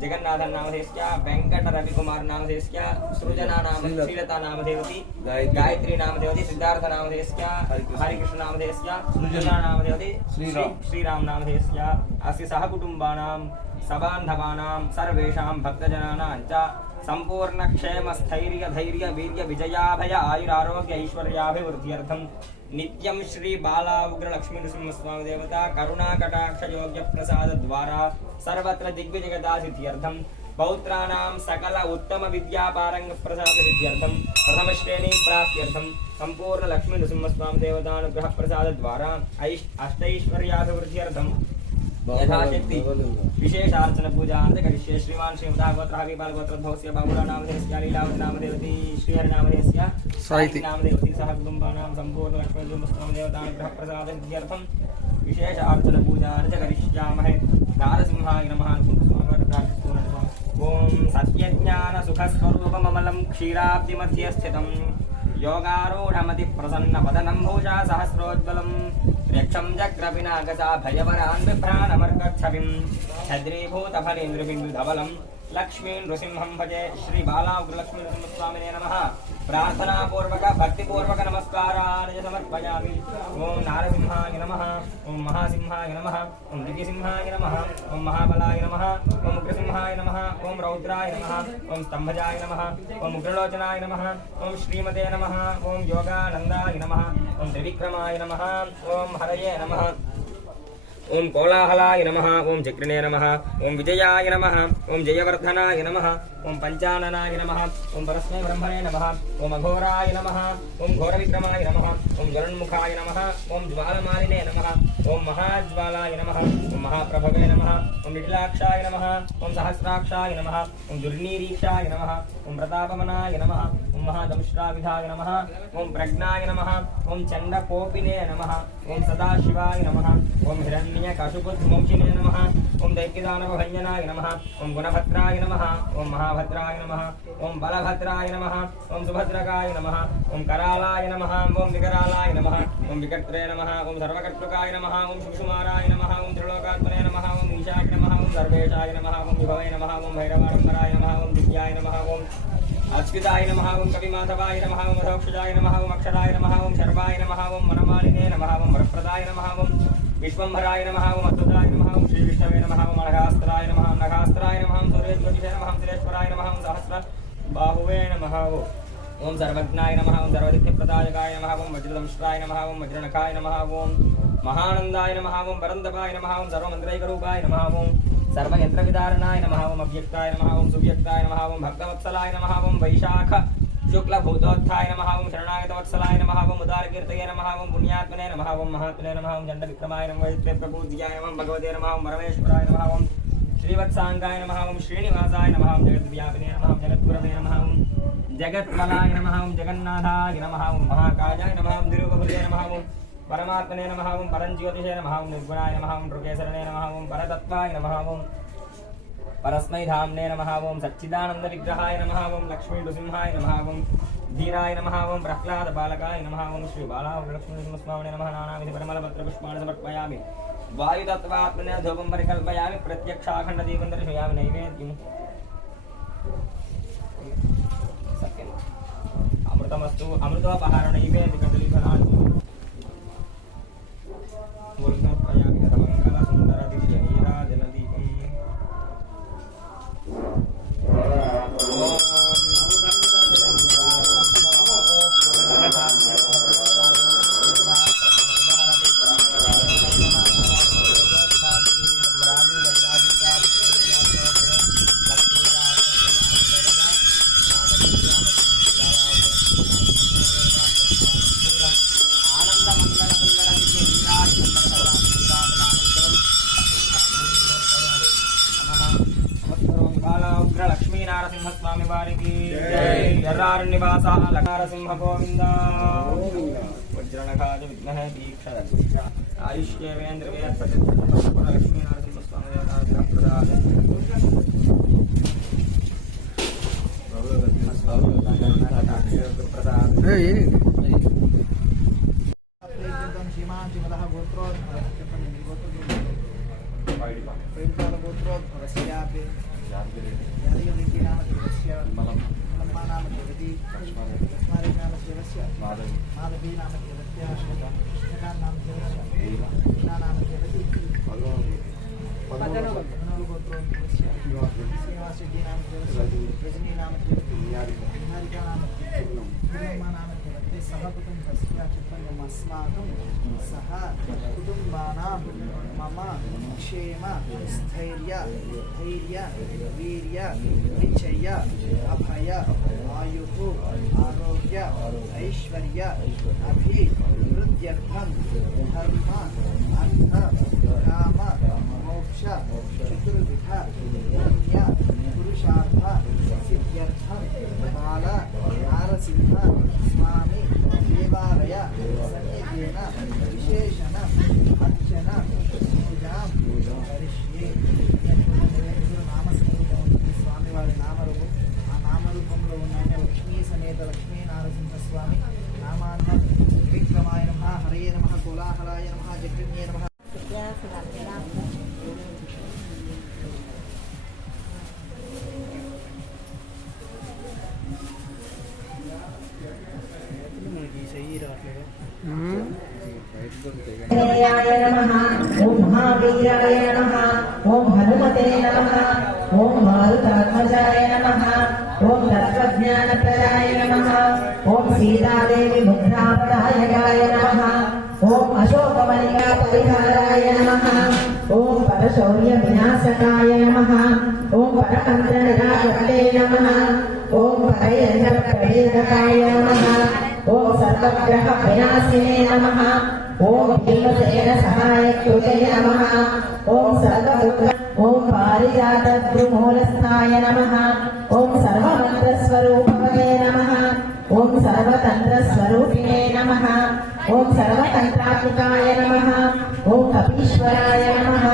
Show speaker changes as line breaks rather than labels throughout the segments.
जगन्नाथन नाम से वेंकट रवि कुमार नाम
से
सृजना नाम
श्रीलता
नाम देवती गायत्री। नाम
देवती
सिद्धार्थ नाम
से
हरिकृष्ण। नाम
से
सृजना नाम देवती श्रीराम। नाम से अस्य सहकुटुम्बानां सबान्धवानां सर्वेषां भक्तजनानां च సంపూర్ణ క్షేమ స్థైర్య ధైర్య వీర్య విజయాభయ ఆయురారోగ్య ఐశ్వర్యాభివృద్ధ్యర్థం నిత్యం శ్రీ బాలా ఉగ్ర లక్ష్మీ నృసింహస్వామి దేవత కరుణాకటాక్ష యోగ్య ప్రసాద ద్వారా సర్వత్ర దిగ్విజగదాసిద్ధ్యర్థం పౌత్రాణం సకల ఉత్తమ విద్యాపారంగ ప్రసాద సిద్ధ్యర్థం ప్రథమశ్రేణి ప్రాప్త్యర్థం. సంపూర్ణ లక్ష్మీ నృసింహస్వామి దేవతానుగ్రహ ప్రసాద ద్వారా ఐ అష్టైశ్వర్యాభివృద్ధ్యర్థం. यथाशक्ति विशेषार्चन पूजा अंत करिष्ये श्रीमान श्रीमदागोत्राभि बालगोत्रभवस्य बाबुरानामधेयस्य लीलावन्नामदेवती नामदेवती सह कुटुम्बानां
सम्पूर्ण
विशेष अर्चन पूजा च करिष्यामहे। नारसिंहाय नमः। ॐ सत्यज्ञानसुखस्वरूपममलं क्षीराब्धिमध्ये स्थितं योगारूढमतिप्रसन्नवदनं भूषा सहस्रोज्ज्वलम्। నమః స్వామివారి ప్రార్థిస్తున్నాను ఓం సత్యజ్ఞాన సుఖస్వరూపమమలం క్షీరాబ్ది మధ్య స్థితం యోగారూఢమతి प्रार्थनापूर्वक भक्तिपूर्वक नमस्काराय समर्पयामि ओं नारिंहाय नम ओं महासिंहाय ओं ओम दिग्सिंहाय नम ओं महाबलाय नमः ओम उग्रसिंहाय नम ओं रौद्राय नम ओं स्तंभजाय नम ओं उग्रलोचनाय नम ओं श्रीमते नम ओं योगानन्दाय नम ओं त्रिविक्रमाय नम ओं हरये नम ఓం ఉగ్రలోచనాయ నమ ఓం శ్రీమతే నమ ఓం యోగానందాయ నమ ఓం త్రివిక్రమాయ నమ ఓం హరయే నమ ఓం కోలాహలాయ నమ ఓం చక్రిణే నమ ఓం విజయాయ నమ ఓం జయవర్ధనాయ నమ ఓం పంచాననాయ నమ ఓం పరస్మై బ్రహ్మణే నమ ఓం అఘోరాయ నమ ఓం ఘోరవిక్రమాయ నమ ఓం జ్వలన్ముఖాయ నమ ఓం జ్వాలమాలినే నమ ఓం మహాజ్వాలాయ నమ ఓం మహాప్రభవే నమ ఓం నిటిలాక్షాయ నమ ఓం సహస్రాక్షాయ నమ ఓం దుర్నీరీక్షాయ నమ ఓం ప్రతాపమనాయ నమ ఓం మహాదంశ్రావిధాయ నమ ఓం ప్రజ్ఞాయ నమ ఓం చండకోపినే నమ ఓం సదాశివాయ నమ ఓం హిరణ్య కశుపుత్మోక్షినే నమ ఓం దైత్యదానవభంజనాయ నమ ఓం గుణభద్రాయ నమ ఓం మహాభద్రాయ నమ ఓం బలభద్రాయ నమ ఓం సుభద్రకాయ నమ ఓం కరాళాయ నమ ఓం వికరాళాయ నమ ఓం వికర్త్రే నమ ఓం సర్వకర్తృకాయ నమ ఓం శుభసుమారాయ నమ ఓం త్రిలోకాత్మనే నమ ఓం ఈశాయ నమ ఓం సర్వేశాయ నమ ఓం విభవే నమ ఓం భైరవారంభరాయ నమ ఓం దివ్యాయ నమ ఓం అచ్యుతాయ నమ ఓం కవిమాధవాయ నమ ఓం అధోక్షజాయ నమ ఓం అక్షరాయ నమ ఓం శర్వాయ నమ ఓం మనమాలినే నమ ఓం వరప్రదాయ నమ ఓం విశ్వంభరాయ నమ ఓం అద్భుతాయ నమ ఓం శ్రీ విష్ణవే నమ ఓం అనఘాస్త్రాయ నమ ఓం నఘాస్త్రాయ నమ ఓం సురేశ్వరిషే నమ ఓం సురేశ్వరాయ నమ ఓం సహస్ర బాహువే నమ ఓం ఓం సర్వజ్ఞాయ నమ ఓం సర్వదిత్యప్రదాయకాయ నమ ఓం వజ్రదంష్ట్రాయ నమ ఓం వజ్రనఖాయ నమ ఓం మహానందాయ నమ ఓం పరందపాయ నమ ఓం సర్వమంత్రైకరూపాయ నమ ఓం सर्वयन्त्रविदारणाय नमः ओम अव्यक्ताय नमः ओम सुव्यक्ताय नमः ओम भक्तवत्सलाय नमः ओम वैशाख शुक्लभूतोत्थाय नमः ओम शरणागतवत्सलाय नमः ओम उदारकीर्तये नमः ओम पुण्यात्मने नमः ओम महात्मने नमः ओम दण्डविक्रमाय नमः प्रभूतिजाय नमः भगवते नमः ओम परमेश्वराय नमः ओम श्रीवत्साङ्गाय नमः ओम श्रीनिवासाय नमः ओम जगद्व्यापिने नमः ओम जगद्गुरवे नमः ओम जगत्मलाय नमः ओम जगन्नाथाय नमः ओम महाकाजाय नमः ओम निरुपभृते नमः ओम పరమాత్మనే నమ ఓం పరంజ్యోతిషే నమ ఓం నిర్గుణాయ నమ ఓం నృకేశరణే నమ ఓం పరతత్వాయ నమ ఓం పరస్మై ధామ్నే నమ ఓం సచ్చిదానంద విగ్రహాయ నమ ఓం లక్ష్మీ నృసింహాయ నమ ఓం ధీరాయ నమ ఓం ప్రహ్లాద బాలకాయ నమ ఓం శ్రీ బాలా లక్ష్మీ నృసింహస్వామినే నమ నానావిధ పరిమళ పత్ర పుష్పాన్ని సమర్పయామి వాయుతత్వాత్మనే ధూపం పరికల్పయామి ప్రత్యక్షాఖండ దీపం దర్శయామి నైవేద్యం సత్యం అమృతమస్తు అమృతోపహార నైవేద్య కదలిఫలాన్ని లక్ష్మీనారసింహస్వామి వారికి ఎర్రారు నివాస లక్ష్మీనరసింహ గోవింద వజ్రనఖాజ విద్మహే దీక్ష ఆయుష్యేవేంద్ర లక్ష్మీనారసింహస్వామి ప్రసాద్
नाम देवते सह कुटुम्बस्य चित्तमस्माकं सह कुटुम्बानां मम क्षेम स्थैर्य धैर्य वीर्य निश्चय अभय आयुः आरोग्य ऐश्वर्य अभिवृद्ध्यर्थं धर्म ओम महावीराय नमः ओम हनुमते नमः। ओम मारुतात्मजाय नमः ओम तत्वज्ञान प्रदाय नमः। ओम सीतादेवी मुद्रापदायकाय नमः। ओम अशोकमलिका परिहाराय नमः। ओम परशौर्य विनाशकाय नमः। ओम परमंत्र निराकरणे नमः। ओम परयंत्र प्रवेदकाय नमः ओम सर्वग्रह विनाशिने नमः। నమః
ఓం భీమసేన సహాయకృతే నమ ఓం సర్వదుఃఖ ఓం పారిజాత ద్రుమూలస్థాయ నమః ఓం సర్వమంత్రస్వరూపవతే నమ ఓం సర్వతంత్రస్వరూపిణే నమ ఓం సర్వతంత్రాత్మికాయ నమ ఓం కపీశ్వరాయ నమ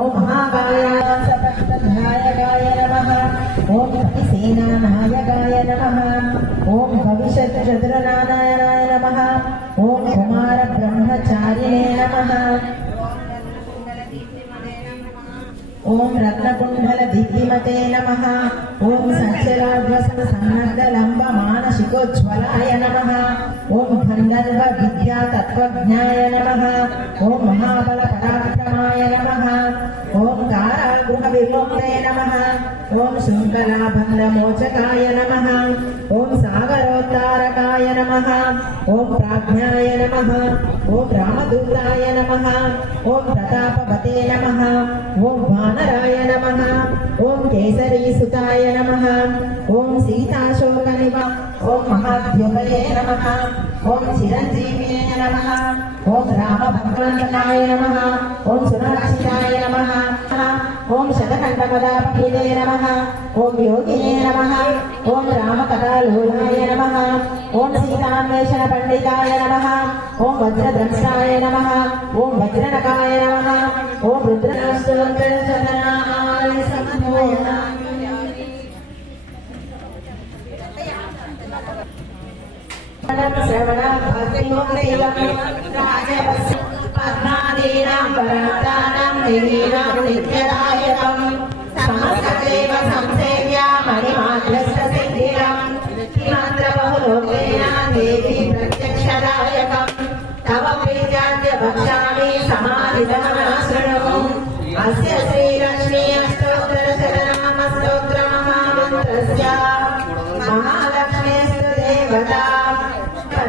ఓం మహాకాయాయ సప్తధ్యాయకాయ నమః ఓం కపిసేనానాయకాయ నమ ఓం భవిష్యత్ చతురనారాయణాయ నమ ఓం కుమార బ్రహ్మచారిణే నమ ఓం రత్నకుండల దిగ్విమతే నమ ఓం సత్యరాధ్వసన సన్నద్ధలంబ మానసికోజ్వలాయ నమ ఓం భండర్వ విద్యా తత్వజ్ఞాయ నమ ఓం మహాబల పరాక్రమాయ నమ ఓం కారాగృహ విమోక్తే నమ. ఓం శృంఖలాభంగ మోచకాయ నమః. ఓం సాగరోత్తారకాయ నమ. ఓం ప్రాజ్ఞాయ నమ ఓం రామదూతాయ నమ. ఓం ప్రతాపవతే నమ. ఓం వానరాయ నమ. ఓం కేసరీసుతాయ నమ. ఓం సీతాశోక నివ ఓం మహాద్యుపయే నమ ఓం చిరంజీవియే నమ ఓం రామభగవంతనాయ నమ ఓం సురక్షితాయ నమ ఓం శతకంఠపదాభిదే నమ ఓం యోగినే నమ ఓం రామకథాలోలాయ నమ ఓం సీతాన్వేషణ పండితాయ నమ ఓం వజ్రద్రష్టాయ నమ ఓం వజ్రనకాయ నమ ఓం రుద్రనాస్తోత్రశతనాయ సంభూర్ణ శ్రవణం పద్మాదీనాం పరాతానాం దేవీనాం నిత్యదాయకం. సమస్తదేవ సంసేవ్య మణిమాద్రస్త సిద్ధిరం మంత్ర బహులోకేన దేవి ప్రత్యక్షదాయకం. తవ ప్రీత్యాద్య అస్య శ్రీలక్ష్మీ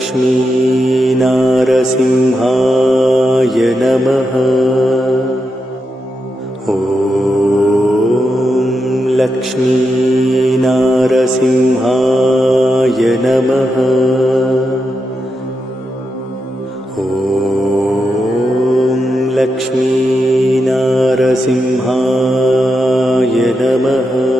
लक्ष्मीनारसिंहाय नमः। ॐ लक्ष्मीनारसिंहाय नमः। ॐ लक्ष्मीनारसिंहाय नमः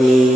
Me.